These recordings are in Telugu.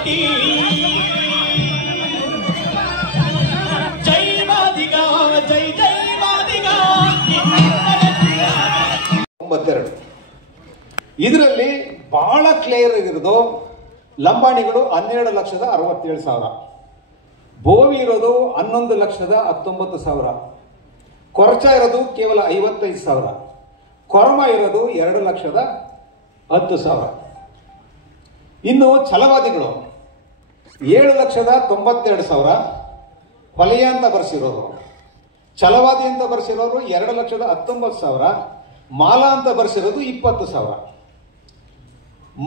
ಮಾದಿ ಜೈ ಮಾದಿಗ ಜೈ ಜೈ ಮಾದಿಗ 92 ಇದರಲ್ಲಿ ಬಹಳ ಕ್ಲಿಯರ್ ಇರೋದು ಲಂಬಾಣಿಗಳು 12,67,000, ಬೋವಿ ಇರೋದು 11,19,000, ಕೊರಚ ಇರೋದು ಕೇವಲ 55,000, ಕೊರ್ಮ ಇರೋದು 2,10,000. ಇನ್ನು ಛಲವಾದಿಗಳು 7,92,000 ಹೊಲೆಯ ಅಂತ ಬರ್ಸಿರೋರು, ಛಲವಾದಿ ಅಂತ ಬರ್ಸಿರೋರು 2,19,000, ಮಾಲಾ ಅಂತ ಬರ್ಸಿರೋದು 20,000.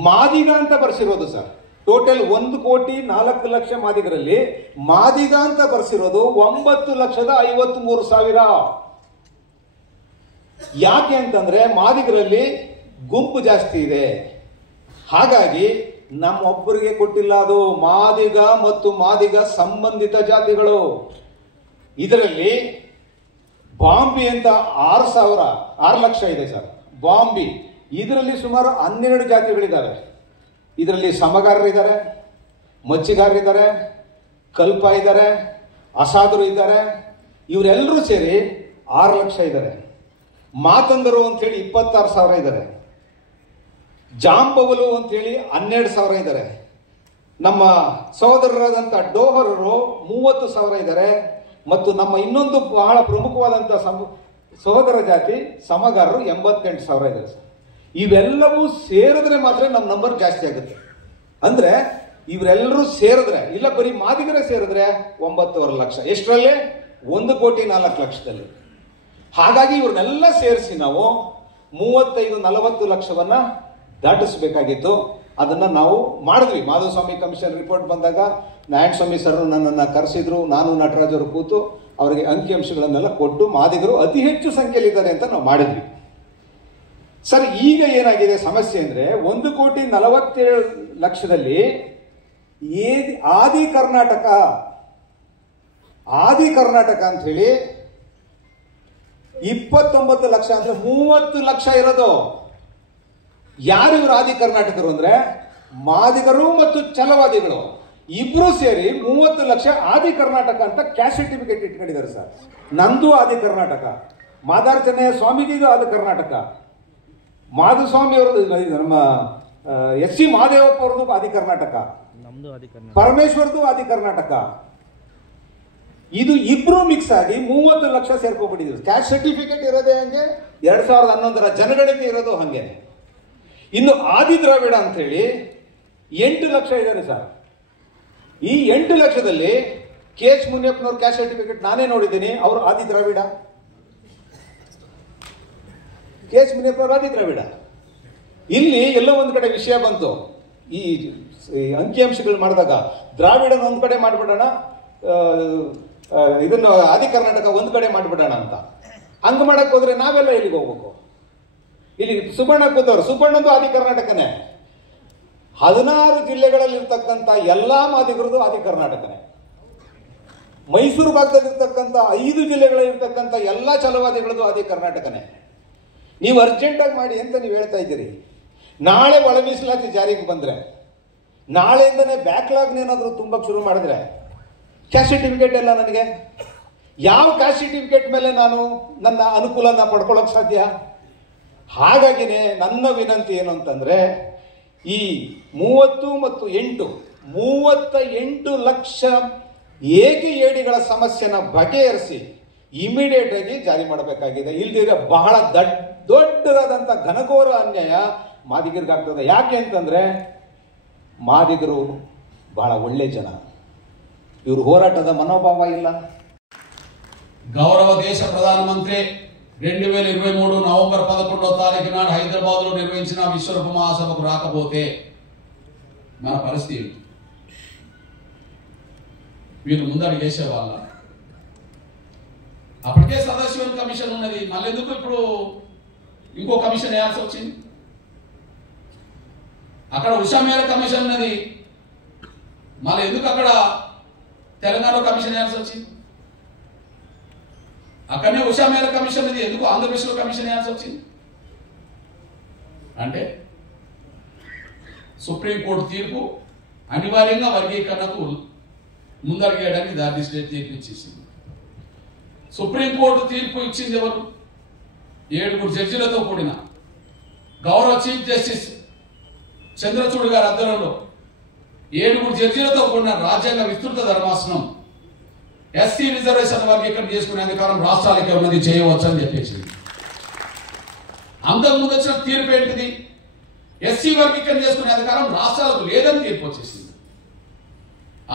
ಮಾದಿಗ ಅಂತ ಬರ್ಸಿರೋದು ಸರ್ ಟೋಟಲ್ 1,04,00,000 ಮಾದಿಗರಲ್ಲಿ ಮಾದಿಗ ಅಂತ ಬರ್ಸಿರೋದು 9,53,000. ಯಾಕೆ ಅಂತಂದ್ರೆ ಮಾದಿಗರಲ್ಲಿ ಗುಂಪು ಜಾಸ್ತಿ ಇದೆ, ಹಾಗಾಗಿ ನಮ್ಮೊಬ್ಬರಿಗೆ ಕೊಟ್ಟಿಲ್ಲ. ಅದು ಮಾದಿಗ ಮತ್ತು ಮಾದಿಗ ಸಂಬಂಧಿತ ಜಾತಿಗಳು. ಇದರಲ್ಲಿ ಬಾಂಬಿ ಅಂತ 6,00,000 ಇದೆ ಸರ್. ಬಾಂಬಿ ಇದರಲ್ಲಿ ಸುಮಾರು 12 ಜಾತಿಗಳಿದ್ದಾವೆ. ಇದರಲ್ಲಿ ಸಮಗಾರರಿದ್ದಾರೆ, ಮಚ್ಚಿಗಾರರಿದ್ದಾರೆ, ಕಲ್ಪ ಇದ್ದಾರೆ, ಅಸಾಧರು ಇದ್ದಾರೆ. ಇವರೆಲ್ಲರೂ ಸೇರಿ 6,00,000 ಇದ್ದಾರೆ. ಮಾತಂಗರು ಅಂತೇಳಿ 26,000 ಇದ್ದಾರೆ. ಜಾಂಬವಲು ಅಂತೇಳಿ 12,000 ಇದ್ದಾರೆ. ನಮ್ಮ ಸಹೋದರರಾದಂಥ ಡೋಹರರು 30,000 ಇದ್ದಾರೆ. ಮತ್ತು ನಮ್ಮ ಇನ್ನೊಂದು ಬಹಳ ಪ್ರಮುಖವಾದಂಥ ಸಹೋದರ ಜಾತಿ ಸಮಗಾರರು 88,000 ಇದ್ದಾರೆ ಸರ್. ಇವೆಲ್ಲವೂ ಸೇರಿದ್ರೆ ಮಾತ್ರ ನಮ್ಮ ನಂಬರ್ ಜಾಸ್ತಿ ಆಗುತ್ತೆ. ಅಂದ್ರೆ ಇವರೆಲ್ಲರೂ ಸೇರಿದ್ರೆ, ಇಲ್ಲ ಬರೀ ಮಾದಿಗರೇ ಸೇರಿದ್ರೆ 9,50,000. ಎಷ್ಟರಲ್ಲಿ? 1,04,00,000. ಹಾಗಾಗಿ ಇವ್ರನ್ನೆಲ್ಲ ಸೇರಿಸಿ ನಾವು 35-40 ಲಕ್ಷವನ್ನ ದಾಟಿಸಬೇಕಾಗಿತ್ತು. ಅದನ್ನ ನಾವು ಮಾಡಿದ್ವಿ. ಮಾಧುಸ್ವಾಮಿ ಕಮಿಷನ್ ರಿಪೋರ್ಟ್ ಬಂದಾಗ ನಾರಾಯಣ ಸ್ವಾಮಿ ಸರ್ ನನ್ನನ್ನು ಕರೆಸಿದ್ರು. ನಾನು ನಟರಾಜ್ ಅವರು ಕೂತು ಅವರಿಗೆ ಅಂಕಿಅಂಶಗಳನ್ನೆಲ್ಲ ಕೊಟ್ಟು ಮಾದಿಗರು ಅತಿ ಹೆಚ್ಚು ಸಂಖ್ಯೆಯಲ್ಲಿದ್ದಾರೆ ಅಂತ ನಾವು ಮಾಡಿದ್ವಿ ಸರ್. ಈಗ ಏನಾಗಿದೆ ಸಮಸ್ಯೆ ಅಂದ್ರೆ 1,47,00,000ದಲ್ಲಿ ಆದಿ ಕರ್ನಾಟಕ ಅಂತ ಹೇಳಿ 29 ಲಕ್ಷ ಅಂದ್ರೆ 30 ಲಕ್ಷ ಇರೋದು. ಯಾರು ಇವರು ಆದಿ ಕರ್ನಾಟಕರು ಅಂದ್ರೆ ಮಾದಿಗರು ಮತ್ತು ಛಲವಾದಿಗಳು ಇಬ್ರು ಸೇರಿ 30 ಲಕ್ಷ ಆದಿ ಕರ್ನಾಟಕ ಅಂತ ಕ್ಯಾಸ್ಟ್ ಸರ್ಟಿಫಿಕೇಟ್ ಇಟ್ಕೊಂಡಿದ್ದಾರೆ ಸರ್. ನಂದು ಆದಿ ಕರ್ನಾಟಕ, ಮಾದಾರ್ಚನೆಯ ಸ್ವಾಮೀಜಿದು ಆದಿ ಕರ್ನಾಟಕ, ಮಾಧುಸ್ವಾಮಿ ಅವರದು, ನಮ್ಮ ಎಸ್ ಸಿ ಮಹಾದೇವಪ್ಪ ಅವರದು ಆದಿ ಕರ್ನಾಟಕ, ಪರಮೇಶ್ವರದು ಆದಿ ಕರ್ನಾಟಕ. ಇದು ಇಬ್ರು ಮಿಕ್ಸ್ ಆಗಿ 30 ಲಕ್ಷ ಸೇರ್ಕೊಂಡ್ಬಿಟ್ಟಿದ್ರು. ಕ್ಯಾಸ್ಟ್ ಸರ್ಟಿಫಿಕೇಟ್ ಇರೋದೇ ಹಂಗೆ, 2011ರ ಜನಗಣತಿ ಇರೋದು ಹಂಗೆ. ಇನ್ನು ಆದಿ ದ್ರಾವಿಡ ಅಂತ ಹೇಳಿ 8 ಲಕ್ಷ ಇದ್ದಾರೆ ಸರ್. ಈ 8 ಲಕ್ಷದಲ್ಲಿ ಕೆ ಎಚ್ ಮುನಿಯಪ್ಪನವ್ರ ಕ್ಯಾಸ್ಟ್ ಸರ್ಟಿಫಿಕೇಟ್ ನಾನೇ ನೋಡಿದ್ದೀನಿ. ಅವರು ಆದಿ ದ್ರಾವಿಡ, ಕೆ ಎಚ್ ಮುನಿಯಪ್ಪನವ್ರು ಆದಿ ದ್ರಾವಿಡ. ಇಲ್ಲಿ ಎಲ್ಲೋ ಒಂದ್ ಕಡೆ ವಿಷಯ ಬಂತು. ಈ ಅಂಕಿಅಂಶಗಳು ಮಾಡಿದಾಗ ದ್ರಾವಿಡನ ಒಂದ್ ಕಡೆ ಮಾಡ್ಬಿಡೋಣ, ಇದನ್ನು ಆದಿ ಕರ್ನಾಟಕ ಒಂದ್ ಕಡೆ ಮಾಡ್ಬಿಡೋಣ ಅಂತ. ಹಂಗ ಮಾಡಕ್ ಹೋದ್ರೆ ನಾವೆಲ್ಲ ಇಲ್ಲಿಗೆ ಹೋಗ್ಬೇಕು. ಇಲ್ಲಿ ಸುಬ್ಬಣ್ಣ ಕೂತವ್ರು, ಸುಬ್ಬಣ್ಣಂದು ಆದಿ ಕರ್ನಾಟಕನೇ. 16 ಜಿಲ್ಲೆಗಳಲ್ಲಿ ಇರ್ತಕ್ಕಂಥ ಎಲ್ಲಾ ಮಾದಿಗರದು ಆದಿ ಕರ್ನಾಟಕನೇ. ಮೈಸೂರು ಭಾಗದಲ್ಲಿರ್ತಕ್ಕಂಥ 5 ಜಿಲ್ಲೆಗಳಲ್ಲಿರ್ತಕ್ಕಂಥ ಎಲ್ಲಾ ಛಲವಾದಿಗಳದು ಆದಿ ಕರ್ನಾಟಕನೇ. ನೀವು ಅರ್ಜೆಂಟಾಗಿ ಮಾಡಿ ಅಂತ ನೀವು ಹೇಳ್ತಾ ಇದ್ದೀರಿ. ನಾಳೆ ಒಳ ಮೀಸಲಾತಿ ಜಾರಿಗೆ ಬಂದ್ರೆ, ನಾಳೆಯಿಂದನೇ ಬ್ಯಾಕ್ಲಾಗ್ನೇನಾದ್ರೂ ತುಂಬಕ್ಕೆ ಶುರು ಮಾಡಿದ್ರೆ ಕ್ಯಾಸ್ಟ್ ಸರ್ಟಿಫಿಕೇಟ್ ಎಲ್ಲ ನನಗೆ ಯಾವ ಕ್ಯಾಸ್ಟ್ ಸರ್ಟಿಫಿಕೇಟ್ ಮೇಲೆ ನಾನು ನನ್ನ ಅನುಕೂಲನ ಪಡ್ಕೊಳ್ಳೋಕೆ ಸಾಧ್ಯ? ಹಾಗಾಗಿನೇ ನನ್ನ ವಿನಂತಿ ಏನು ಅಂತಂದ್ರೆ, ಈ 30 ಮತ್ತು 38 ಲಕ್ಷ ಏಕೆ ಏಡಿಗಳ ಸಮಸ್ಯೆನ ಬಗೆಹರಿಸಿ ಇಮಿಡಿಯೇಟ್ ಆಗಿ ಜಾರಿ ಮಾಡಬೇಕಾಗಿದೆ. ಇಲ್ದಿದ್ರೆ ಬಹಳ ದೊಡ್ಡದಾದಂಥ ಘನಘೋರ ಅನ್ಯಾಯ ಮಾದಿಗರಿಗಾಗ್ತದೆ. ಯಾಕೆ ಅಂತಂದ್ರೆ ಮಾದಿಗರು ಬಹಳ ಒಳ್ಳೆ ಜನ, ಇವರು ಹೋರಾಟದ ಮನೋಭಾವ ಇಲ್ಲ. గౌరవ దేశ ప్రధానమంత్రి 2023 నవంబర్ 11వ తారీఖు నాడు హైదరాబాద్ లో నిర్వహించిన విశ్వరూప మహాసభకు రాకపోతే మన పరిస్థితి వీళ్ళు ముందడు చేసేవాళ్ళ. అప్పటికే సదాశివన్ కమిషన్ ఉన్నది, మళ్ళీ ఎందుకు ఇప్పుడు ఇంకో కమిషన్ వేయాల్సి వచ్చింది? అక్కడ ఉషా మేర కమిషన్ ఉన్నది, మళ్ళీ ఎందుకు అక్కడ తెలంగాణ కమిషన్ వేయాల్సి వచ్చింది? అక్కడనే ఉషా మేర కమిషన్ ఇది ఎందుకు ఆంధ్రప్రదేశ్లో కమిషన్ వేయాల్సి వచ్చింది? అంటే సుప్రీంకోర్టు తీర్పు అనివార్యంగా వర్గీకరణకు ముందడుగేయడానికి దారితీసే తీర్పు ఇచ్చేసింది. సుప్రీంకోర్టు తీర్పు ఇచ్చింది ఎవరు? 7 జడ్జిలతో కూడిన గౌరవ చీఫ్ జస్టిస్ చంద్రచూడ్ గారి ఆధ్వర్యంలో 7 జడ్జిలతో కూడిన రాజ్యాంగ విస్తృత ధర్మాసనం ఎస్సీ రిజర్వేషన్ వర్గీకరణ చేసుకునే అధికారం రాష్ట్రాలకే ఉన్నది, చేయవచ్చు అని చెప్పేసింది. అంతకుముందు వచ్చిన తీర్పు ఏంటిది? ఎస్సీ వర్గీకరణ చేసుకునే అధికారం రాష్ట్రాలకు లేదని తీర్పు వచ్చేసింది.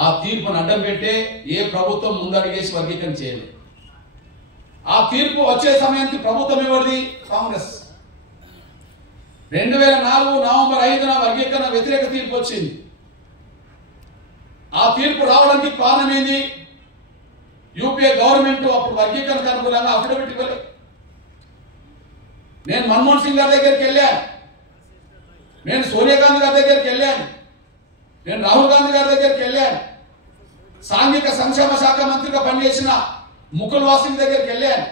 ఆ తీర్పును అడ్డం పెట్టే ఏ ప్రభుత్వం ముందడిగేసి వర్గీకరణ చేయలేదు. ఆ తీర్పు వచ్చే సమయానికి ప్రభుత్వం ఎవరిది? కాంగ్రెస్. 2004 నవంబర్ 5న వర్గీకరణ వ్యతిరేక తీర్పు వచ్చింది. ఆ తీర్పు రావడానికి కారణం ఏంది? యూపీఏ గవర్నమెంట్ అప్పుడు వర్గీకరణకు అనుకూలంగా అఫిడవిట్ ఇవ్వలేదు. నేను మన్మోహన్ సింగ్ గారి దగ్గరికి వెళ్ళాను, నేను సోనియా గాంధీ గారి దగ్గరికి వెళ్ళాను, నేను రాహుల్ గాంధీ గారి దగ్గరికి వెళ్ళాను, సాంఘిక సంక్షేమ శాఖ మంత్రిగా పనిచేసిన ముకుల్ వాసింగ్ దగ్గరికి వెళ్ళాను.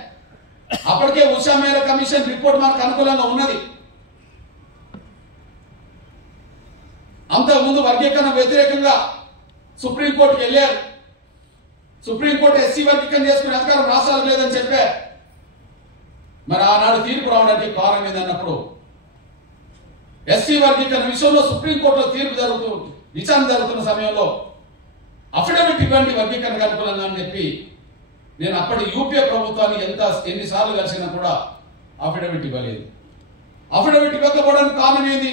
అప్పటికే ఉషా మేర కమిషన్ రిపోర్ట్ మనకు అనుకూలంగా ఉన్నది. అంతకుముందు వర్గీకరణ వ్యతిరేకంగా సుప్రీంకోర్టుకి వెళ్ళారు. సుప్రీంకోర్టు ఎస్సీ వర్గీకరణ చేసుకునే అధికారం రాష్ట్రాలకు లేదని చెప్పారు. మరి ఆనాడు తీర్పు రావడానికి కారణం ఏందన్నప్పుడు ఎస్సీ వర్గీకరణ విషయంలో సుప్రీంకోర్టులో తీర్పు విచారణ జరుగుతున్న సమయంలో అఫిడవిట్ ఇవ్వండి వర్గీకరణకు అనుకూలంగా అని చెప్పి నేను అప్పటి యూపీఏ ప్రభుత్వాన్ని ఎన్నిసార్లు కలిసినా కూడా అఫిడవిట్ ఇవ్వలేదు. అఫిడవిట్ ఇవ్వకపోవడానికి కారణం ఏంది?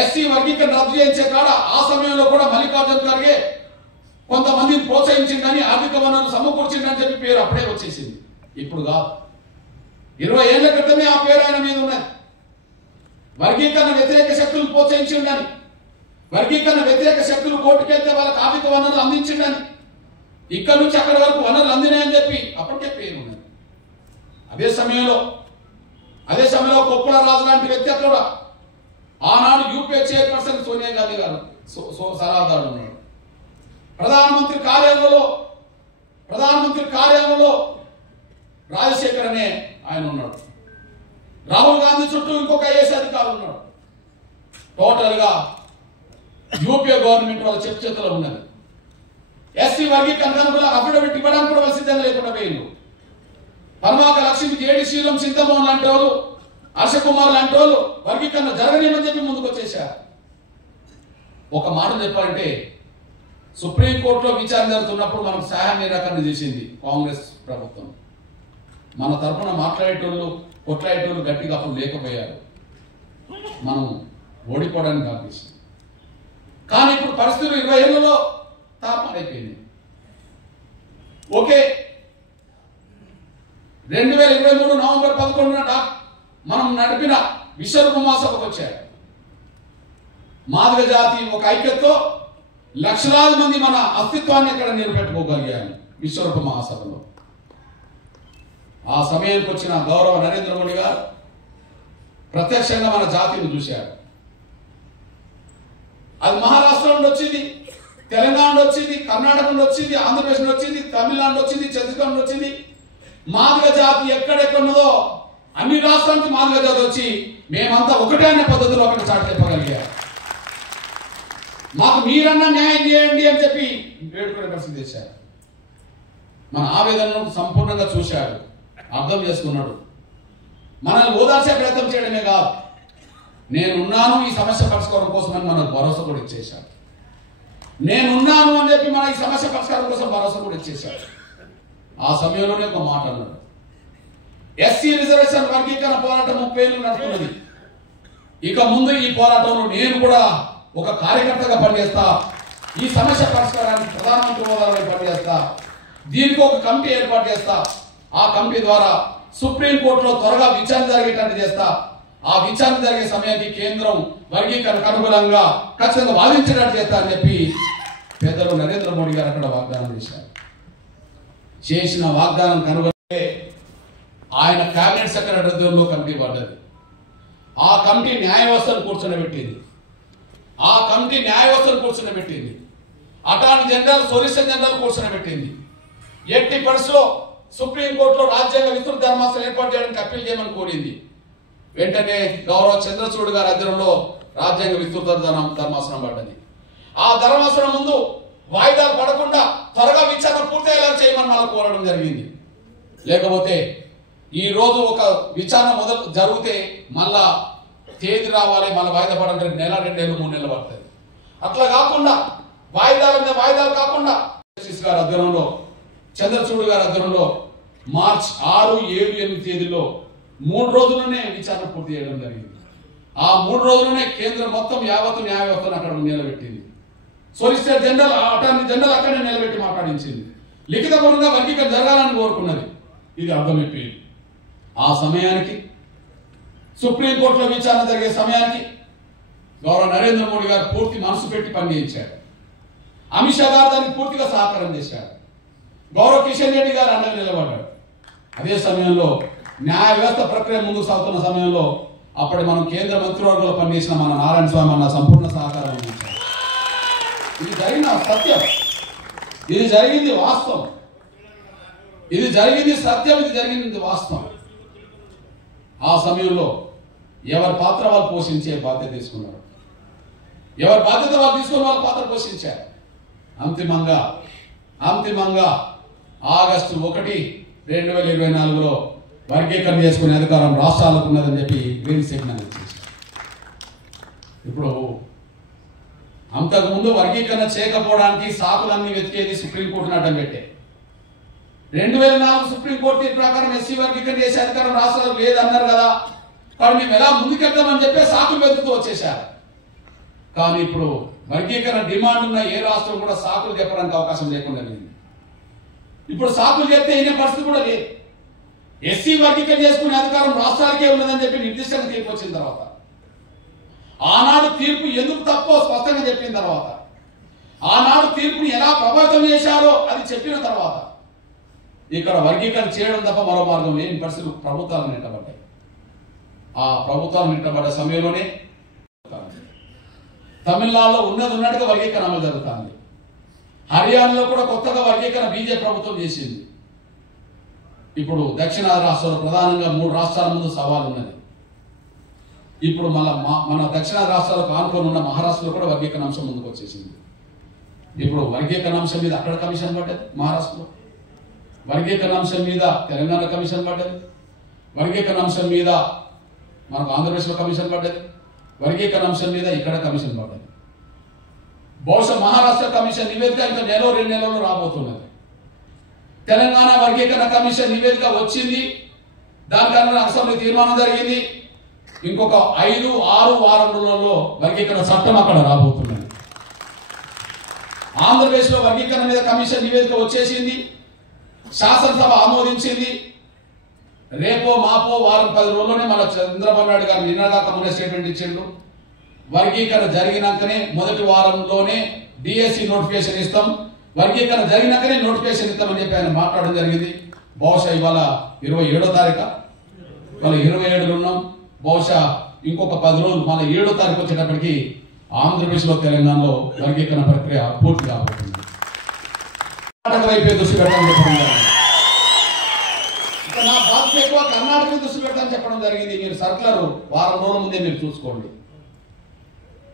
ఎస్సీ వర్గీకరణ రద్దు చేయించే కాడ ఆ సమయంలో కూడా మల్లికార్జున్ ఖర్గే కొంతమందిని ప్రోత్సహించిందని, ఆర్థిక వనరులు సమకూర్చిందని చెప్పి పేరు అప్పుడే వచ్చేసింది. ఇప్పుడు కాదు, 20 ఏళ్ల క్రితమే ఆ పేరు ఆయన మీద ఉన్నది. వర్గీకరణ వ్యతిరేక శక్తులు ప్రోత్సహించిండని, వర్గీకరణ వ్యతిరేక శక్తులు కోర్టుకెళ్తే వాళ్ళకి ఆర్థిక వనరులు అందించిండని, ఇక్కడ నుంచి అక్కడి వరకు వనరులు అందినాయని చెప్పి అప్పటికే పేరు ఉన్నది. అదే సమయంలో కొప్పుల రాజు లాంటి వ్యక్తి అక్కడ ఆనాడు యూపీఏ చైర్పర్సన్ సోనియా గాంధీ గారు సలహాదారు ఉన్నాడు. ప్రధానమంత్రి కార్యాలయంలో రాజశేఖర్ అనే ఆయన ఉన్నాడు. రాహుల్ గాంధీ చుట్టూ ఇంకొక ఐఏఎస్ అధికారులు ఉన్నాడు. టోటల్ గా యూపీఏ గవర్నమెంట్ వాళ్ళ చేతిలో ఉన్నది. ఎస్సీ వర్గీకరణ అనుకూల అఫిడవిట్ ఇవ్వడానికి కూడా వాళ్ళు సిద్ధంగా లేకుండా పోయింది. పరమాక లక్ష్మి, జేడి శీలం, చింతమోహన్ లాంటి వాళ్ళు, హర్ష కుమార్ లాంటి వాళ్ళు వర్గీకరణ జరగనేమని చెప్పి ముందుకు వచ్చేసారు. ఒక మాట చెప్పాలంటే సుప్రీంకోర్టులో విచారణ జరుగుతున్నప్పుడు మనకు సహాయ నిరాకరణ చేసింది కాంగ్రెస్ ప్రభుత్వం. మన తరఫున మాట్లాడేటోళ్ళు, కొట్లాడేటోళ్ళు గట్టిగా అప్పుడు లేకపోయారు. మనం ఓడిపోవడానికి ఆపేసింది. కానీ ఇప్పుడు పరిస్థితులు 20 ఏళ్లలో తారుమారైపోయింది. ఓకే, 2023 నవంబర్ 11న మనం నడిపిన విశ్వరూప మహాసభకు వచ్చారు. మాదిగ జాతి ఒక ఐక్యతతో లక్షలాది మంది మన అస్తిత్వాన్ని ఇక్కడ నిలబెట్టుకోగలిగారు విశ్వరూప మహాసభలో. ఆ సమయానికి వచ్చిన గౌరవ నరేంద్ర మోడీ గారు ప్రత్యక్షంగా మన జాతిని చూశారు. అది మహారాష్ట్ర నుండి వచ్చింది, తెలంగాణ నుండి వచ్చింది, కర్ణాటక నుండి వచ్చింది, ఆంధ్రప్రదేశ్ నుండి వచ్చింది, తమిళనాడు వచ్చింది, ఛత్తీస్గఢ్ నుండి వచ్చింది. మాదిగ జాతి ఎక్కడెక్కడున్నదో అన్ని రాష్ట్రాల నుంచి మాదిగ జాతి వచ్చి మేమంతా ఒకటే అనే పద్ధతిలో అక్కడ చాటి చెప్పగలిగారు. మాకు మీరన్నా న్యాయం చేయండి అని చెప్పి వేడుకునే పరిస్థితి తెచ్చారు. మన ఆవేదనను సంపూర్ణంగా చూశాడు, అర్థం చేసుకున్నాడు. మనల్ని ఓదార్చే ప్రయత్నం చేయడమే కాదు, నేనున్నాను ఈ సమస్య పరిష్కారం కోసం అని మనకు భరోసా కూడా ఇచ్చేశాడు. నేనున్నాను అని చెప్పి మన ఈ సమస్య పరిష్కారం కోసం భరోసా కూడా ఇచ్చేశాడు. ఆ సమయంలోనే ఒక మాట అన్నాడు, ఎస్సీ రిజర్వేషన్ వర్గీకరణ పోరాటం 30 ఏళ్ళు నడుస్తున్నది. ఇక ముందు ఈ పోరాటంలో నేను కూడా ఒక కార్యకర్తగా పనిచేస్తా, ఈ సమస్య పరిష్కారానికి ప్రధానమంత్రి హోదాలో పనిచేస్తా, దీనికి ఒక కమిటీ ఏర్పాటు చేస్తా, ఆ కమిటీ ద్వారా సుప్రీంకోర్టులో త్వరగా విచారణ జరిగేటట్టు చేస్తా, ఆ విచారణ జరిగే సమయానికి కేంద్రం వర్గీకరణకు అనుకూలంగా ఖచ్చితంగా వాదించేటట్టు చేస్తా అని చెప్పి పెద్దలు నరేంద్ర మోడీ గారు అక్కడ వాగ్దానం చేశారు. చేసిన వాగ్దానం కనుగొనే ఆయన కేబినెట్ సెక్రటరీ ఆధ్వర్యంలో కమిటీ పడ్డది. ఆ కమిటీ న్యాయ వ్యవస్థను కూర్చొని పెట్టింది. అటార్నీ జనరల్, సొలిసిటర్ జనరల్ కూర్చొని పెట్టింది. ఎట్టి పరిస్థితిలో సుప్రీంకోర్టులో రాజ్యాంగ విస్తృత ధర్మాసనం ఏర్పాటు చేయడానికి అప్పీల్ చేయమని కోరింది. వెంటనే గౌరవ చంద్రచూడ్ గారి ఆధ్వర్యంలో రాజ్యాంగ విస్తృత ధర్మాసనం పడ్డది. ఆ ధర్మాసనం ముందు వాయిదాలు పడకుండా త్వరగా విచారణ పూర్తయ్యేలా చేయమని మనం కోరడం జరిగింది. లేకపోతే ఈ రోజు ఒక విచారణ మొదలు జరిగితే మళ్ళా తేదీ రావాలి, మళ్ళీ వాయిదా పడడానికి నెల 2 నెలలు 3 నెలలు పడుతుంది. అట్లా కాకుండా వాయిదాల మీద వాయిదాలు కాకుండా జస్టిస్ గారి ఆధ్వర్యంలో, చంద్రచూడ్ గారి ఆధ్వర్యంలో మార్చి 6, 7, 8 తేదీలో 3 రోజుల్లోనే విచారణ పూర్తి చేయడం జరిగింది. ఆ 3 రోజుల్లోనే కేంద్రం మొత్తం యావత్తు న్యాయ వ్యవస్థను అక్కడ నిలబెట్టింది. సొలిసిటర్ జనరల్, అటార్నీ జనరల్ అక్కడనే నిలబెట్టి మాట్లాడించింది. లిఖితపూర్వకంగా వర్గీకరణ జరగాలని కోరుకున్నది. ఇది అర్థమైపోయింది. ఆ సమయానికి సుప్రీంకోర్టులో విచారణ జరిగే సమయానికి గౌరవ నరేంద్ర మోడీ గారు పూర్తి మనసు పెట్టి పనిచేయించాడు. అమిత్ షా గారు దానికి పూర్తిగా సహకారం చేశాడు. గౌరవ కిషన్ రెడ్డి గారు అండగా నిలబడ్డాడు. అదే సమయంలో న్యాయ వ్యవస్థ ప్రక్రియ ముందుకు సాగుతున్న సమయంలో అప్పటి మనం కేంద్ర మంత్రివర్గంలో పనిచేసిన మన నారాయణ స్వామి అన్న సంపూర్ణ సహకారం అందించారు. ఇది జరిగిన సత్యం, ఇది జరిగింది వాస్తవం, ఇది జరిగింది సత్యం, ఇది జరిగింది వాస్తవం. ఆ సమయంలో ఎవరి పాత్ర వాళ్ళు పోషించే బాధ్యత తీసుకున్నారు. ఎవరి బాధ్యత వాళ్ళు తీసుకుని వాళ్ళ పాత్ర పోషించారు. అంతిమంగా ఆగస్టు 1, 2024లో వర్గీకరణ చేసుకునే అధికారం రాష్ట్రాలకు ఉన్నదని చెప్పి గ్రీన్ సిగ్నల్ ఇచ్చేసి, ఇప్పుడు అంతకుముందు వర్గీకరణ చేయకపోవడానికి సాకులన్నీ వెతికేది సుప్రీంకోర్టును అడ్డం పెట్టే. 2004 సుప్రీంకోర్టు తీర్పు ప్రకారం ఎస్సీ వర్గీకరణ చేసే అధికారం రాష్ట్రాలకు లేదన్నారు కదా, కానీ మేము ఎలా ముందుకెళ్తామని చెప్పి సాకులు వెతుకుతూ వచ్చేసారు. కానీ ఇప్పుడు వర్గీకరణ డిమాండ్ ఉన్న ఏ రాష్ట్రం కూడా సాకులు చెప్పడానికి అవకాశం లేకుండా లేదు. ఇప్పుడు సాకులు చెప్తే అయిన పరిస్థితి కూడా లేదు. ఎస్సీ వర్గీకరణ చేసుకునే అధికారం రాష్ట్రాలకే ఉన్నదని చెప్పి నిర్దిష్టంగా తీర్పు వచ్చిన తర్వాత, ఆనాడు తీర్పు ఎందుకు తప్పో స్పష్టంగా చెప్పిన తర్వాత, ఆనాడు తీర్పుని ఎలా ప్రభావితం చేశారో అది చెప్పిన తర్వాత ఇక్కడ వర్గీకరణ చేయడం తప్ప మరో మార్గం లేని పరిస్థితులు ప్రభుత్వాలు నెట్టబడ్డాయి. ఆ ప్రభుత్వాలు నెట్టబడ్డ సమయంలోనే తమిళనాడులో ఉన్నట్టుగా వర్గీకరణ అమలు జరుగుతుంది. హర్యానాలో కూడా కొత్తగా వర్గీకరణ బీజేపీ ప్రభుత్వం చేసింది. ఇప్పుడు దక్షిణాది రాష్ట్రాల్లో ప్రధానంగా 3 రాష్ట్రాల ముందు సవాల్ ఉన్నది. ఇప్పుడు మన దక్షిణాది రాష్ట్రాలకు ఆనుకొని ఉన్న మహారాష్ట్రలో కూడా వర్గీకరణ అంశం ముందుకు వచ్చేసింది. ఇప్పుడు వర్గీకరణ అంశం మీద అక్కడ కమిషన్ పడ్డది, మహారాష్ట్రలో వర్గీకరణ అంశం మీద తెలంగాణ కమిషన్ పడ్డది, వర్గీకరణ అంశం మీద మనకు ఆంధ్రప్రదేశ్లో కమిషన్ పడ్డది, వర్గీకరణ అంశం మీద ఇక్కడ కమిషన్ పడ్డది. బహుశా మహారాష్ట్ర కమిషన్ నివేదిక ఇంకా 1-2 నెలల్లో రాబోతున్నది. తెలంగాణ వర్గీకరణ కమిషన్ నివేదిక వచ్చింది, దానికన్నా అసెంబ్లీ తీర్మానం జరిగింది. ఇంకొక 5-6 వారాలలో వర్గీకరణ చట్టం అక్కడ రాబోతున్నది. ఆంధ్రప్రదేశ్లో వర్గీకరణ మీద కమిషన్ నివేదిక వచ్చేసింది, శాసనసభ ఆమోదించింది. రేపో మాపో వారం 10 రోజుల్లోనే మన చంద్రబాబు నాయుడు గారు నిన్నదాకా మొన్న స్టేట్మెంట్ ఇచ్చిండు. వర్గీకరణ జరిగినాకనే మొదటి వారంలోనే డిఎస్సి నోటిఫికేషన్ ఇస్తాం, వర్గీకరణ జరిగినాకనే నోటిఫికేషన్ ఇస్తామని చెప్పి ఆయన మాట్లాడడం జరిగింది. బహుశా ఇవాళ 27వ తారీఖు, ఇవాళ 27లో ఉన్నాం. బహుశా ఇంకొక 10 రోజులు మళ్ళీ 7వ తారీఖు వచ్చేటప్పటికి ఆంధ్రప్రదేశ్లో తెలంగాణలో వర్గీకరణ ప్రక్రియ పూర్తి కాబోతుంది. కర్ణాటక వైపే దృష్టి పెట్టడం చెప్పడం జరిగింది. నా బాధ్యత ఎక్కువ కర్ణాటక దృష్టి పెట్టడం చెప్పడం జరిగింది. మీరు సర్కులర్ వారం రోజుల ముందే మీరు చూసుకోండి.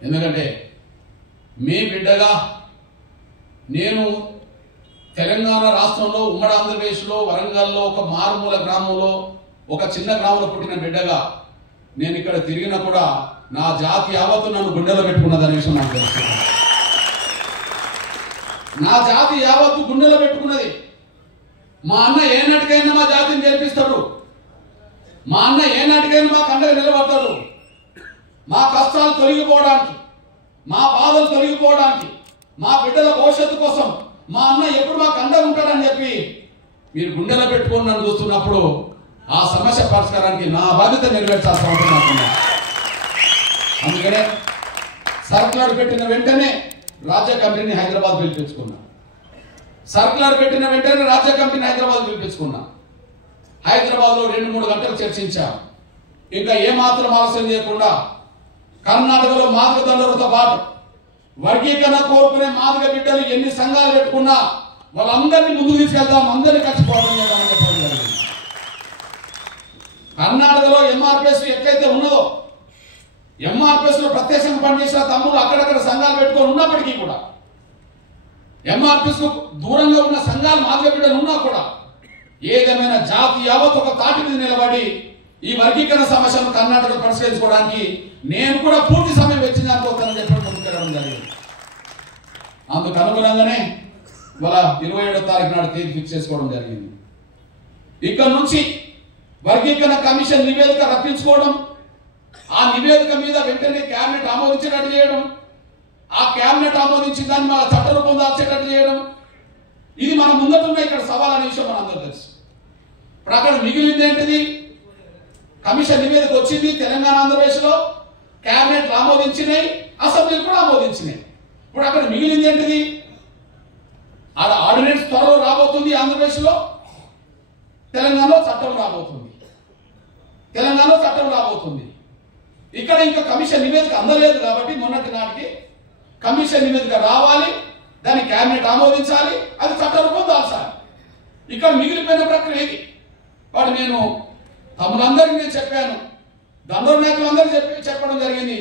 ఎందుకంటే మీ బిడ్డగా నేను తెలంగాణ రాష్ట్రంలో ఉమ్మడి ఆంధ్రప్రదేశ్లో వరంగల్లో ఒక మారుమూల గ్రామంలో ఒక చిన్న గ్రామంలో పుట్టిన బిడ్డగా నేను ఇక్కడ తిరిగినా కూడా నా జాతి యావత్తు నన్ను గుండెలో పెట్టుకున్నదనే విషయం నాకు తెలుసు. నా జాతి యావత్తు గుండెలో పెట్టుకున్నది. మా అన్న ఏనాటికైనా మా జాతిని గెలిపిస్తాడు, మా అన్న ఏనాటికైనా మా కండగా నిలబడతాడు. మా కష్టాలు తొలగిపోవడానికి, మా బాధలు తొలగిపోవడానికి, మా బిడ్డల భవిష్యత్తు కోసం మా అన్న ఎప్పుడు మాకు అండగా ఉంటాడని చెప్పి మీరు గుండెలో పెట్టుకొని నన్ను చూస్తున్నప్పుడు ఆ సమస్య పరిష్కారానికి నా బాధ్యత నెరవేర్చాల్సిన అవసరం నాకున్నా. అందుకనే సర్కులర్ పెట్టిన వెంటనే రాజ్య కమిటీని హైదరాబాద్ పిలిపించుకున్నా. సర్కులర్ పెట్టిన వెంటనే రాజ్య కమిటీని హైదరాబాద్ పిలిపించుకున్నా. హైదరాబాద్లో 2-3 గంటలు చర్చించాం. ఇంకా ఏమాత్రం ఆలస్యం చేయకుండా కర్ణాటకలో మాదిగ దండలతో పాటు వర్గీకరణ కోరుకునే మాదిగ బిడ్డలు ఎన్ని సంఘాలు పెట్టుకున్నా వాళ్ళందరినీ ముందుకు తీసుకెళ్తాం, అందరినీ కలిసి పోవడం చేద్దామని చెప్పడం జరిగింది. కర్ణాటకలో ఎంఆర్పిఎస్ ఎట్లయితే ఉన్నదో ఎంఆర్పిఎస్ లో ప్రత్యక్షంగా పనిచేసిన తమ్ముడు అక్కడక్కడ సంఘాలు పెట్టుకొని ఉన్నప్పటికీ కూడా, ఎంఆర్పిఎస్ దూరంగా ఉన్న సంఘాలు మాదిగ బిడ్డలు ఉన్నా కూడా, ఏదేమైనా జాతి యావత్ ఒక తాటి మీద నిలబడి ఈ వర్గీకరణ సమస్యను కర్ణాటకలో పరిష్కరించుకోవడానికి నేను కూడా పూర్తి సమయం వెచ్చిందని చెప్పి ముందుకెళ్ళడం జరిగింది. అందుకు అనుగుణంగానే ఇవాళ 27వ తారీఖు నాడు తేదీ ఫిక్స్ చేసుకోవడం జరిగింది. ఇక్కడ నుంచి వర్గీకరణ కమిషన్ నివేదిక రప్పించుకోవడం, ఆ నివేదిక మీద వెంటనే క్యాబినెట్ ఆమోదించేటట్టు చేయడం, ఆ క్యాబినెట్ ఆమోదించి దాన్ని మన చట్ట రూపం దాల్చేటట్టు చేయడం, ఇది మన ముందటున్న ఇక్కడ సవాల్ అనే విషయం మనందరూ తెలుసు. ఇప్పుడు అక్కడ మిగిలింది ఏంటిది? కమిషన్ నివేదిక వచ్చింది తెలంగాణ ఆంధ్రప్రదేశ్లో, క్యాబినెట్ ఆమోదించినాయి, అసెంబ్లీలు కూడా ఆమోదించినాయి. ఇప్పుడు అక్కడ మిగిలింది ఏంటిది? ఆడ ఆర్డినెన్స్ త్వరలో రాబోతుంది ఆంధ్రప్రదేశ్లో, తెలంగాణలో చట్టం రాబోతుంది. ఇక్కడ ఇంకా కమిషన్ నివేదిక అందలేదు కాబట్టి మొన్నటి నాటికి కమిషన్ నివేదిక రావాలి, దాన్ని క్యాబినెట్ ఆమోదించాలి, అది చట్ట రూపం దాల్చాలి. ఇక్కడ మిగిలిపోయిన ప్రక్రియ ఇది. వాడు నేను తమలందరికీ నేను చెప్పాను, దండోర నాయకులందరికీ చెప్పడం జరిగింది.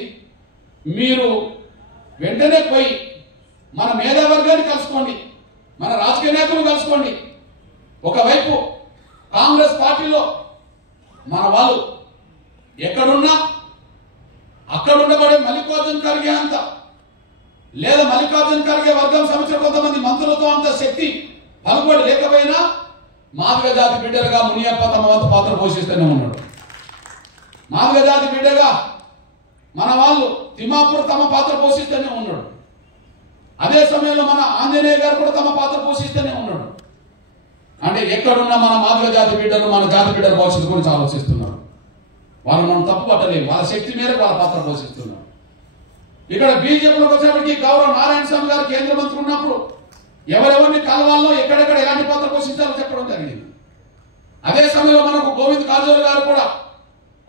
మీరు వెంటనే పోయి మన మేధావర్గాన్ని కలుసుకోండి, మన రాజకీయ నాయకులు కలుసుకోండి. ఒకవైపు కాంగ్రెస్ పార్టీలో మన వాళ్ళు ఎక్కడున్నా అక్కడ ఉండబడే మల్లికార్జున ఖర్గే అంత, లేదా మల్లికార్జున ఖర్గే వర్గం సంబంధించిన కొంతమంది మంత్రులతో అంత శక్తి పలుకుబడి లేకపోయినా మాదిగ జాతి బిడ్డలుగా మునియప్ప తమ వంతు పాత్ర పోషిస్తూనే ఉన్నాడు. మాదిగ జాతి బిడ్డగా మన వాళ్ళు తిమ్మాపూర్ తమ పాత్ర పోషిస్తూనే ఉన్నాడు. అదే సమయంలో మన ఆంజనేయ గారు కూడా తమ పాత్ర పోషిస్తూనే ఉన్నాడు. అంటే ఎక్కడున్నా మన మాదిగ జాతి బిడ్డలు, మన జాతి బిడ్డల భవిష్యత్తు గురించి ఆలోచిస్తున్నారు. వాళ్ళు మనం తప్పు పట్టలేము, వాళ్ళ శక్తి మేరకు వాళ్ళ పాత్ర పోషిస్తున్నారు. ఇక్కడ బీజేపీలోకి వచ్చేప్పటికి గౌరవ నారాయణ స్వామి గారు కేంద్ర మంత్రి ఉన్నప్పుడు ఎవరెవరిని కలవాలో ఎక్కడెక్కడ ఎలాంటి పాత్ర పోషించాలో చెప్పడం జరిగింది. అదే సమయంలో మనకు గోవింద్ కాజోల్ గారు కూడా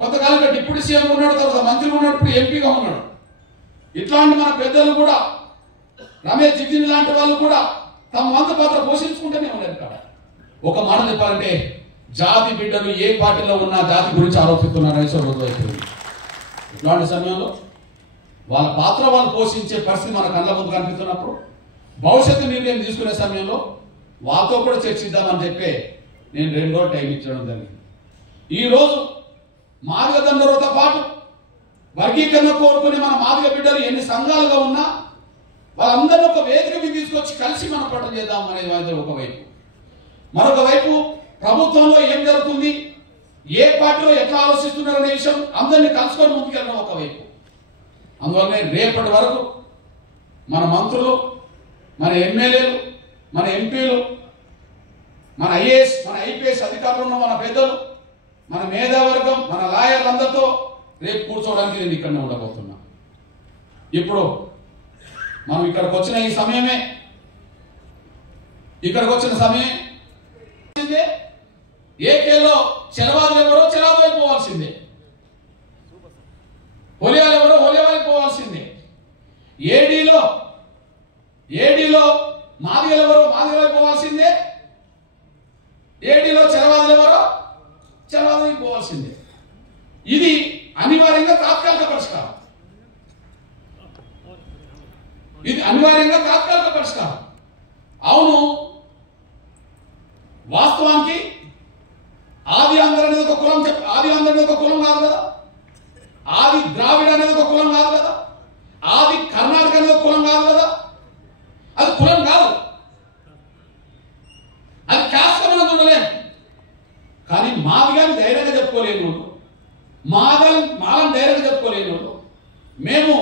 కొంతకాలంగా డిప్యూటీ సీఎం ఉన్నాడు, తర్వాత మంత్రి ఉన్నాడు, ఇప్పుడు ఎంపీగా ఉన్నాడు. ఇట్లాంటి మన పెద్దలు కూడా, రమేష్ జిగ్జిన్ లాంటి వాళ్ళు కూడా తమ వంతు పాత్ర పోషించుకుంటూనే ఉన్నారు. ఇక్కడ ఒక మాట చెప్పాలంటే జాతి బిడ్డలు ఏ పార్టీలో ఉన్నా జాతి గురించి ఆలోచిస్తున్నారని రుజువైపోయింది. ఇట్లాంటి సమయంలో వాళ్ళ పాత్ర వాళ్ళు పోషించే పరిస్థితి మన కళ్ళ ముందు కనిపిస్తున్నప్పుడు భవిష్యత్తు నిర్ణయం తీసుకునే సమయంలో వాళ్ళతో కూడా చర్చిద్దామని చెప్పి నేను 2 రోజులు టైం ఇచ్చడం జరిగింది. ఈరోజు మాదిగ దండోరతో పాటు వర్గీకరణ కోరుకుని మన మాదిగ బిడ్డలు ఎన్ని సంఘాలుగా ఉన్నా వాళ్ళందరూ ఒక వేదిక మీద తీసుకొచ్చి కలిసి మనం పట్టం చేద్దాం అనేది ఒకవైపు. మరొక వైపు ప్రభుత్వంలో ఏం జరుగుతుంది, ఏ పార్టీలో ఎట్లా ఆలోచిస్తున్నారు అనే విషయం అందరినీ కలుసుకొని ముందుకెళ్ళడం ఒకవైపు. అందువల్లనే రేపటి వరకు మన మంత్రులు, మన ఎమ్మెల్యేలు, మన ఎంపీలు, మన ఐఏఎస్, మన ఐపీఎస్ అధికారులు ఉన్న మన పెద్దలు, మన మేధావర్గం, మన లాయర్లందరితో రేపు కూర్చోవడానికి నేను ఇక్కడనే ఉండబోతున్నా. ఇప్పుడు మనం ఇక్కడికి వచ్చిన ఈ సమయమే, ఏకేలో చెలవాదులు ఎవరో చెలవాదులు పోవాల్సిందే, హోలియాలు ఎవరో హోలియాలు పోవాల్సిందే, ఏడీలో మాదిగలు ఎవరో మాదిగలు పోవాల్సిందే, ఏడీలో చెలవాదులు ఎవరో చెలవాదులు పోవాల్సిందే. ఇది అనివార్యంగా తాత్కాలిక పరిష్కారం. అవును, వాస్తవానికి ఆది ఆంధ్ర అనేది ఒక కులం, ఆది ఆంధ్ర అనేది ఒక కులం కాదు కదా, ఆది ద్రావిడ అనేది ఒక కులం కాదు కదా, ఆది కర్ణాటక అనేది ఒక కులం కాదు కదా, అది కులం కాదు, అది క్యాస్ట్ మనం చూడలేం. కానీ మాదిగాని ధైర్యంగా చెప్పుకోలేని వాళ్ళు, మాలను ధైర్యంగా చెప్పుకోలేని వాళ్ళు, మేము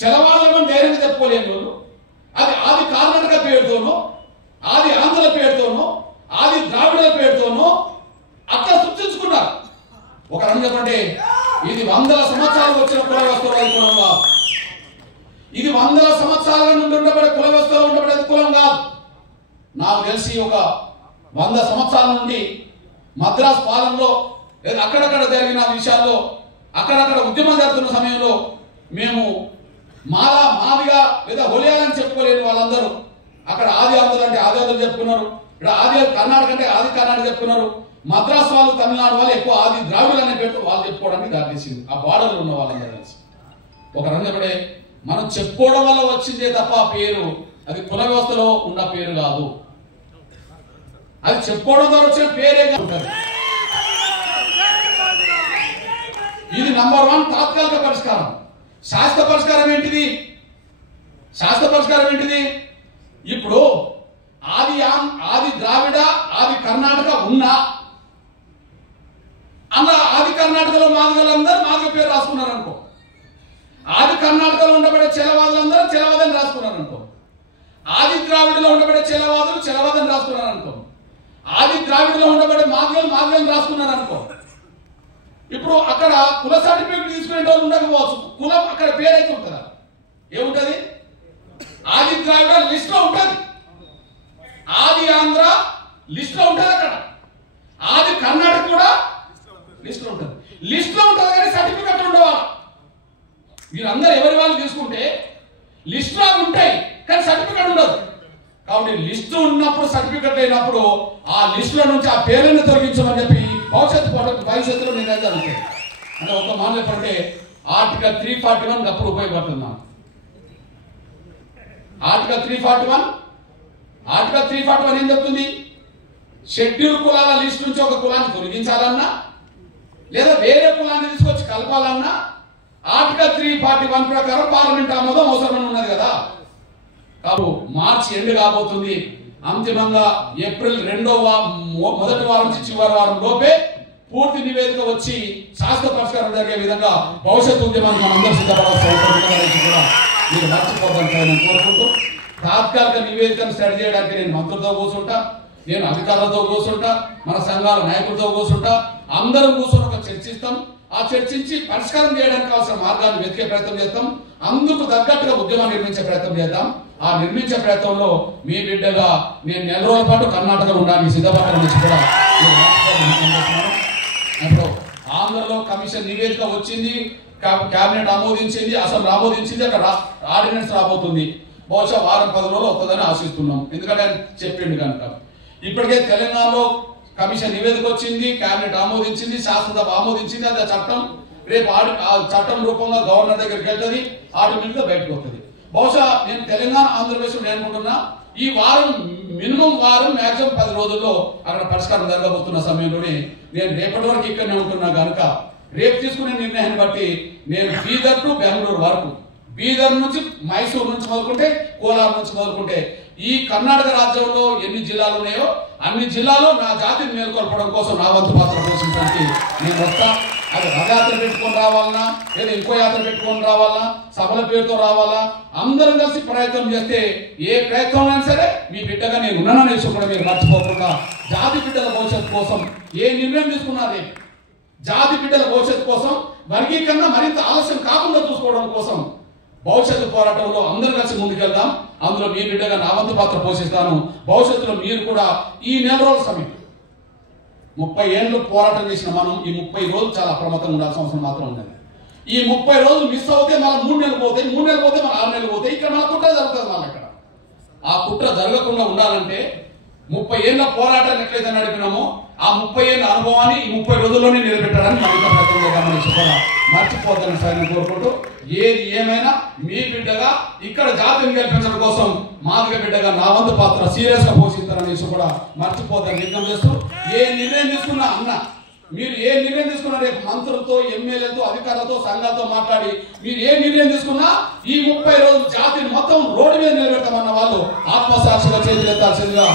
చెలవాళ్ళమని ధైర్యంగా చెప్పుకోలేని వాళ్ళు, అది ఆది కర్ణాటక పేరుతోనో, ఆది ఆంధ్ర పేరుతోనో, ఆది ద్రావిడ పేరుతోనో అట్లా సృష్టించుకున్నారు. ఒక రంగు చెప్పంటే ఇది 100 సంవత్సరాలు వచ్చిన కుల వ్యవస్థలో కులం కాదు, ఇది 100 సంవత్సరాల నుండి ఉండబడే కుల వ్యవస్థలో ఉండబడేది కులం కాదు. నాకు తెలిసి ఒక 100 సంవత్సరాల నుండి మద్రాస్ పాలనలో లేదా అక్కడక్కడ జరిగిన విషయాల్లో అక్కడక్కడ ఉద్యమం జరుగుతున్న సమయంలో మేము మాదిగా లేదా హోలియాలని చెప్పుకోలేని వాళ్ళందరూ అక్కడ ఆది ఆంధ్రులు అంటే ఆది ఆంధ్రులు చెప్పుకున్నారు, ఇక్కడ ఆది కర్ణాటక అంటే ఆది కర్ణాటక చెప్పుకున్నారు, మద్రాస్ వాళ్ళు తమిళనాడు వాళ్ళు ఎక్కువ ఆది ద్రావిడ అనే పేరు వాళ్ళు చెప్పుకోవడానికి దారితీసింది ఆ బార్డర్లో ఉన్న వాళ్ళందరూ కలిసి. ఒక రంగపడే మనం చెప్పుకోవడం వల్ల వచ్చిందే తప్ప పేరు అది కుల వ్యవస్థలో ఉన్న పేరు కాదు. అది చెప్పుకోవడం ద్వారా వచ్చిన పేరే ఉంటుంది. ఇది నంబర్ 1 తాత్కాలిక పరిష్కారం. శాశ్వత పరిష్కారం ఏంటిది? శాశ్వత పరిష్కారం ఏంటిది? ఇప్పుడు ఆది ద్రావిడ ఆది కర్ణాటక ఉన్నా అలా ఆది కర్ణాటకలో మాదిగలందరూ మాదిగ పేరు రాసుకున్నారు అనుకో, ఆది కర్ణాటకలో ఉండబడే చెలవాదులందరూ చెలవాదని రాసుకున్నారు అనుకో, ఆది ద్రావిడలో ఉండబడే చెలవాదులు చెలవాదని రాసుకున్నారు అనుకో, ఆది ద్రావిడలో ఉండబడే మాదిగలు మాదిగని రాసుకున్నారు అనుకో. ఇప్పుడు అక్కడ కుల సర్టిఫికేట్ తీసుకునే వాళ్ళు ఉండకపోవచ్చు, కులం అక్కడ పేరైతే ఉంటుందా? ఏముంటది? ఆది ద్రావిడ లిస్ట్ లో ఉంటుంది, ఆది ఆంధ్ర లిస్ట్ లో ఉంటుంది, అక్కడ ఆది కర్ణాటక కూడా లిస్ట్ లో ఉంటుంది. లిస్ట్ లో ఉంటుంది కానీ సర్టిఫికెట్ ఉండవా? మీరందరూ ఎవరి వాళ్ళు తీసుకుంటే లిస్ట్ లో ఉంటాయి కానీ సర్టిఫికెట్ ఉండదు. కాబట్టి లిస్ట్ ఉన్నప్పుడు సర్టిఫికెట్ అయినప్పుడు ఆ లిస్ట్ లో నుంచి ఆ పేర్లను తొలగించమని చెప్పి భవిష్యత్తులో నేను అయితే అంటే ఒక మాట చెప్పంటే ఆర్టికల్ 341 అప్పుడు ఉపయోగపడుతున్నాను. ఆర్టికల్ 341 ఏం చెప్తుంది? షెడ్యూల్ కులాల లిస్ట్ నుంచి ఒక కులాన్ని తొలగించాలన్నా లేదా వేరే కులాన్ని తీసుకొచ్చి కలపాలన్నా ఆర్టికల్ 341 ప్రకారం పార్లమెంట్ ఆమోదం అవసరం ఉన్నది కదా. కాబట్టి మార్చి ఎండ్ కాబోతుంది. అంతిమంగా ఏప్రిల్ మొదటి వారం నుంచి చివరి వారం లోపే పూర్తి నివేదిక వచ్చి శాశ్వత పరిష్కారం జరిగే విధంగా భవిష్యత్తు ఉద్యమాన్ని మనందరూ సిద్ధపడాల్సి కూడా మీరు మర్చిపోతాను కోరుకుంటూ, తాత్కాలిక నివేదికను స్టడీ చేయడానికి నేను మంత్రులతో కూర్చుంటా, నేను అధికారులతో కూర్చుంటా, మన సంఘాల నాయకులతో కూర్చుంటా, అందరం కూర్చొని ఒక చర్చిస్తాం. ఆ చర్చించి పరిష్కారం చేయడానికి కావాల్సిన మార్గాన్ని వెతికే ప్రయత్నం చేస్తాం. అందుకు తగ్గట్టుగా ఉద్యమాన్ని నిర్మించే ప్రయత్నం చేద్దాం. ఆ నిర్మించే ప్రయత్నంలో మీ బిడ్డగా నేను 4 రోజుల పాటు కర్ణాటకలో ఉండడానికి సిద్ధపడడం కూడా ఇప్పుడు ఆంధ్రలో కమిషన్ నివేదిక వచ్చింది, కేబినెట్ ఆమోదించింది, అసెంబ్లీ ఆమోదించింది, అక్కడ ఆర్డినెన్స్ రాబోతుంది. బహుశా వారం 10 రోజులు వస్తుందని ఆశిస్తున్నాం. ఎందుకంటే ఆయన చెప్పిండు కనుక. ఇప్పటికే తెలంగాణలో కమిషన్ నివేదిక వచ్చింది, కేబినెట్ ఆమోదించింది, శాసనసభ ఆమోదించింది. అది చట్టం రేపు చట్టం రూపంలో గవర్నర్ దగ్గరికి వెళ్తుంది, ఆటోమేటిక్ గా బయటకు వస్తుంది. బహుశా నేను తెలంగాణ ఆంధ్రప్రదేశ్ నేను అనుకుంటున్నా ఈ వారం మినిమం మాక్సిమం 10 రోజుల్లో అక్కడ పరిష్కారం జరగబోతున్న సమయంలోనే నేను రేపటి వరకు ఇక్కడనే ఉంటున్నా కనుక రేపు తీసుకునే నిర్ణయాన్ని బట్టి నేను బీదర్ టు బెంగళూరు వరకు, బీదర్ నుంచి మైసూరు నుంచి మొదలుకుంటే కోలార్ నుంచి మొదలుకుంటే ఈ కర్ణాటక రాజ్యంలో ఎన్ని జిల్లాలు ఉన్నాయో అన్ని జిల్లాలో నా జాతిని మేల్కొల్పడం కోసం నా వంతు పాత్ర పోషించడానికి నేను వస్తా. అది రథయాత్ర పెట్టుకొని రావాలన్నా లేదా ఇంకో యాత్ర పెట్టుకొని రావాలన్నా సభల పేరుతో రావాలా, అందరం కలిసి ప్రయత్నం చేస్తే ఏ ప్రయత్నం అయినా సరే మీ బిడ్డగా నేను ఉన్నానని కూడా మీరు మర్చిపోకుండా జాతి బిడ్డల భవిష్యత్తు కోసం ఏ నిర్ణయం తీసుకున్నారే జాతి బిడ్డల భవిష్యత్తు కోసం వర్గీకరణ మరింత ఆలస్యం కాకుండా చూసుకోవడం కోసం భవిష్యత్తు పోరాటంలో అందరూ కలిసి ముందుకెళ్దాం. అందులో మీ బిడ్డగా నా వంతు పాత్ర పోషిస్తాను. భవిష్యత్తులో మీరు కూడా ఈ 4 రోజుల సమయం 30 ఏళ్ళు పోరాటం చేసిన మనం ఈ 30 రోజులు చాలా అప్రమత్తంగా ఉండాల్సిన అవసరం మాత్రం ఉన్నది. ఈ 30 రోజులు మిస్ అవుతే మనం 3 నెలలు పోతాయి, 3 నెలలు పోతే మన 6 నెలలు పోతాయి. ఇక్కడ మన కుట్ర జరుగుతుంది. మన ఇక్కడ ఆ కుట్ర జరగకుండా ఉండాలంటే 30 ఏళ్ళ పోరాటాన్ని ఎట్లయితే నడిపినామో ఆ 30 ఏళ్ళ అనుభవాన్ని ఈ 30 రోజుల్లోనే నిలబెట్టడానికి మనం ప్రయత్నం చేద్దామని కూడా మర్చిపోతాను సార్ కోరుకుంటూ, ఏది ఏమైనా మీ బిడ్డగా ఇక్కడ జాతిని గెలిపించడం కోసం మాదిగ బిడ్డగా నా వంతు పాత్ర సీరియస్ గా పోషిస్తారని కూడా మర్చిపోతాను నిర్ణయం చేస్తూ, ఏ నిర్ణయం తీసుకున్నా అన్న మీరు ఏ నిర్ణయం తీసుకున్నా రేపు మంత్రులతో ఎమ్మెల్యేలతో అధికారులతో సంఘాలతో మాట్లాడి మీరు ఏ నిర్ణయం తీసుకున్నా ఈ 30 రోజులు జాతిని మొత్తం రోడ్డు మీద నిలబెడతామన్న వాళ్ళు ఆత్మసాక్షిగా చేతులెత్తాల్సిందిగా